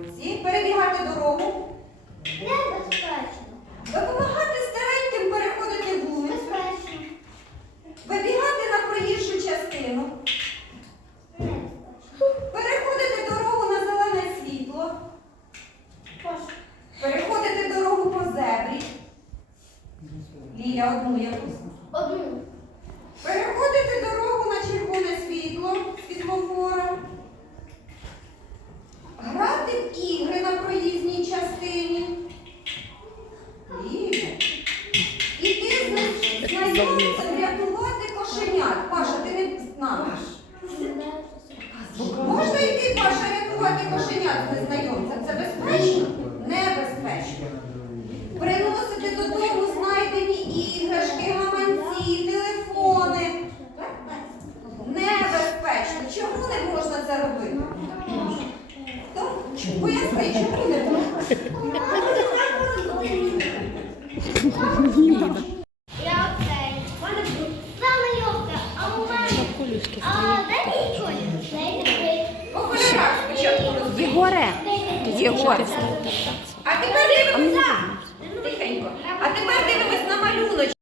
Молодці. Перебігати дорогу. Небезпечно. Допомагати стареньким переходити вулицю. Безпечно. Вибігати на проїжджу частину. Переходити дорогу на зелене світло. Переходити дорогу по зебрі. Ліля одну якусь. Одну. Переходити дорогу на червоне світло рятувати кошенят. Паша, ти не знаєш. Можна йти, Паша, рятувати кошенят з незнайомцем? Це безпечно? Небезпечно. Приносити додому знайдені іграшки, гаманці, телефони. Небезпечно. Чому не можна це робити? Поясни, чому не можна? Київський спочатку розберемо. Єгоре. Єгоре. А тепер дивимось на. Тихенько. А тепер дивимось на малюночок.